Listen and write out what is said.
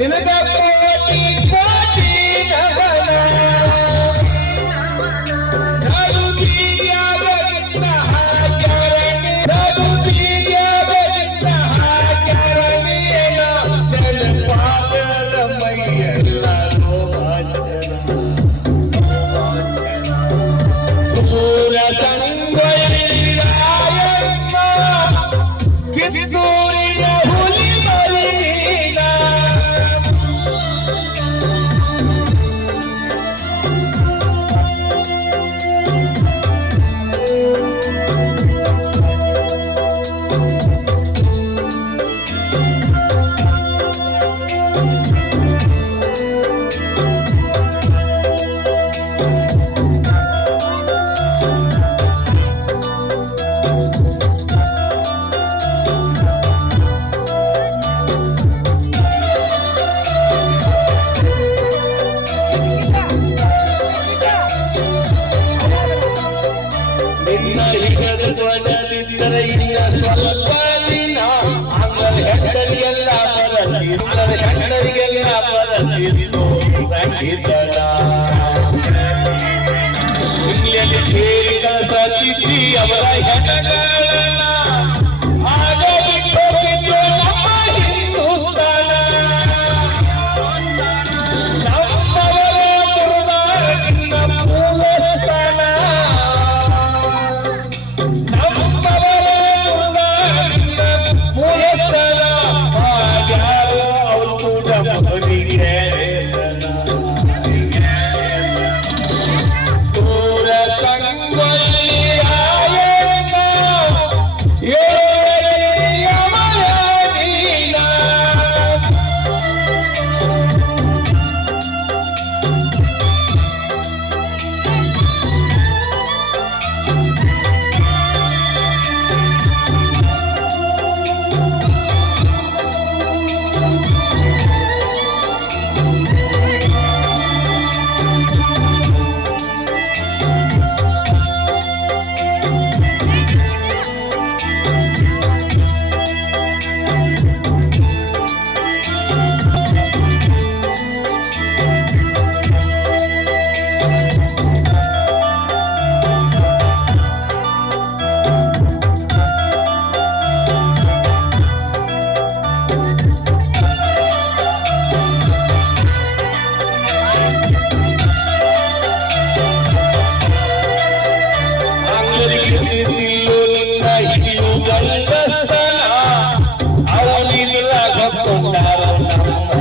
ನಿನಗ ಕೋಟಿ ಕೋಟಿ ನಮನ ನಡು ಬೀದಿಯಾಗ ನಿನ್ನ ಹಾಕ್ಯಾರ ನಡು ಬೀದಿಯಾಗ ನಿನ್ನ ಹಾಕ್ಯಾರ ನೀನ ನೆನಪಾಗದ ಮೈಯೆಲ್ಲ ರೋಮಾಂಚನ ಸೂರ ಸಂಗೊಳ್ಳಿ ರಾಯಣ್ಣ ಕಿತ್ತೂರಿನ ಹುಲಿ ಮರಿನ ನಿನ್ನ ಹಿಡಿದುಕೊಳ್ಳಲಿದ್ದರೆ ಇನ್ನ ಸ್ವಲ್ಪ ದಿನ ಅಂಗರ ಹೆಂಡರಿಗೆಲ್ಲ ಬರಲಿದ್ದು ಸಂಗೀತದ ಇಂಗ್ಲೆಂಡ್ ಸೇರಿದ ಪ್ರಸಿದ್ಧಿ ಅವರ ಹೆಣಗಳನ್ನ ಆಗ ಬಿಟ್ಟೋಗಿದ್ದು ನಮ್ಮ ಹಿಂದೂಸ್ತಾನ ನಮ್ಮವರ ಗುರುನಾಡಿನ ಮೂಲಸ್ಥಾನ ನಮ್ಮವರ ಗುರುನಾಡಿನ ಮೂಲಸ್ಥಾನ ಯಾರೋ ಅವರು ಕೂಡ ಮಗನಿಗೆ ದೂರ ಸಂಗೊಳ್ಳಿ ರಾಯಣ್ಣ ಏಳನೆಯ ಮಯದೀನ ಗಂಡಸ್ತನ ಅವನಿಲ್ಲ ಕೊಂಡಾರ ನಮ್ಮ